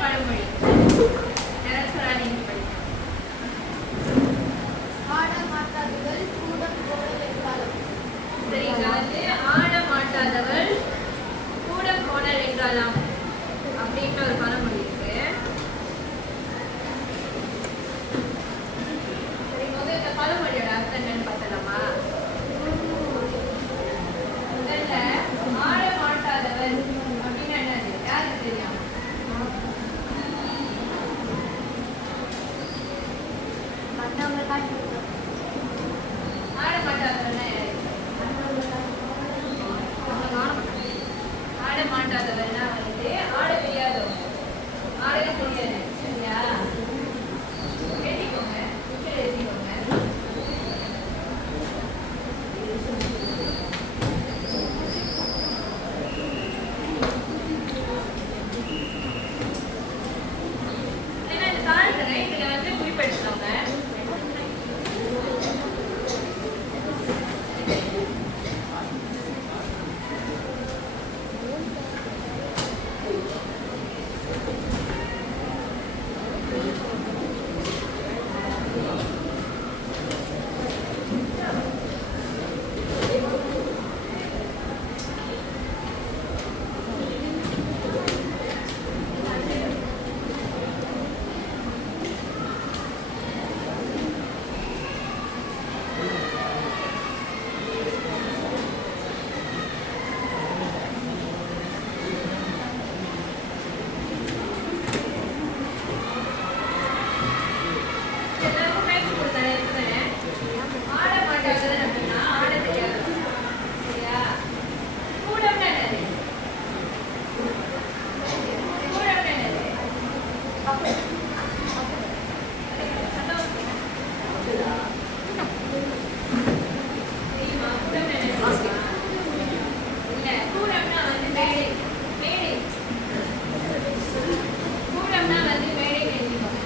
பழமொழி யாராவது சொல்லா நீங்க படிக்கலாம். ஆட மாட்டாதவள் கூடம் கோடல் என்றாலும். சரிங்க, வந்து ஆட மாட்டாதவள் கூடம் கோணல் என்றாலாம் அப்படின்ற ஒரு பழமொழி இருக்கு. சரி, முதல்ல இந்த பழமொழியோட அர்த்தம் என்னன்னு பார்த்தலாமா? முதல்ல ஆட மாட்டாதவள் அப்படின்னா என்னது யாருக்கு தெரியும்? மற்றவங்க காட்டி ஆட மாட்டாதவள்னா யாரு? ஆட மாட்டாதவள்னா வந்து ஆட தெரியாதவங்க, ஆடவே தெரியாது. சரியா? எழுதிக்கோங்க, புக்கில் எழுதிக்கோங்க. ஏன்னா இந்த காலத்துல இதுல வந்து குறிப்பெடுத்துக்கோங்க. எல்லாருக்கும் பேச்சு கொடுத்தேன் இருக்கிறேன். ஆட மாட்டாதவள் அப்படின்னா ஆட தெரியாதவங்க. சரியா? கூடம்னா என்னது? கூடம்னா என்னது? சத்தம் வைங்க. தெரியுமா? கூடம்னா என்னது? இல்ல, கூடம்னா வந்து மேடை. மேடை. கூடம்னா வந்து மேடை எழுதிக்கோங்க.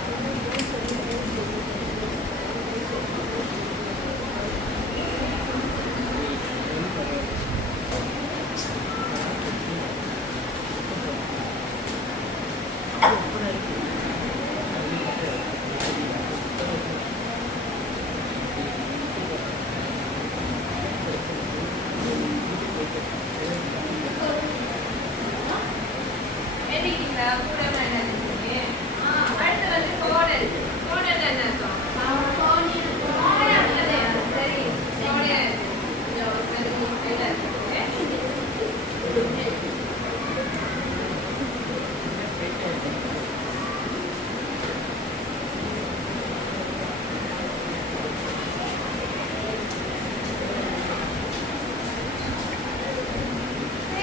எழுதிக்கிட்டீங்களா? கூடம்னா என்னது? அடுத்து வந்து கோணல். கோணல்னா என்ன அர்த்தம்? சரி, கோணல்.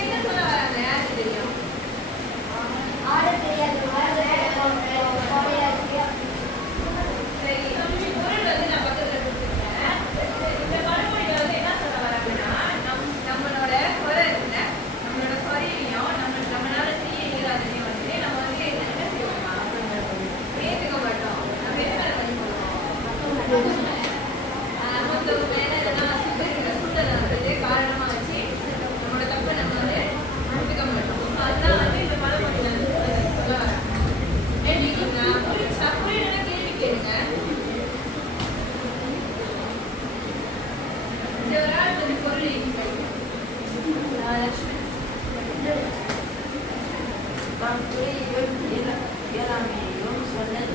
என்ன சொல்ல வராங்க? யாருக்கு தெரியும்? ஆட தெரியாதவங்க கோடையா இருக்கு. சரி, பொருள் வந்து நான் பக்கத்துல கொடுத்துருக்கேன். இந்த பழமொழியில வந்து என்ன சொல்ல வராங்கன்னா, நம்மளோட குறை இருக்குல்ல, நம்மளோட குறையையும் நம்மளால செய்ய இயலாததையும் வந்து நம்ம வந்து என்ன செய்வோமா? ஏத்துக்க மாட்டோம். நம்ம என்ன பண்ணி போடுவோம்? மொத்தம் மேல இதெல்லாம் சுத்தலை வந்து காரணமா வச்சு நம்மளோட தப்பை நம்ம வந்து ஒத்துக்க மாட்டோம். So அதுதான் வந்து இந்த பழமொழியில வந்து சொல்ல வராங்க. எழுதிக்கிட்டீங்களா? புரியுதா? புரியலன்னா கேள்வி கேளுங்க. இந்த ஒரு ஆள் வந்து பொருள் எழுதி படிக்கும். இயலாமையையும் சொன்னது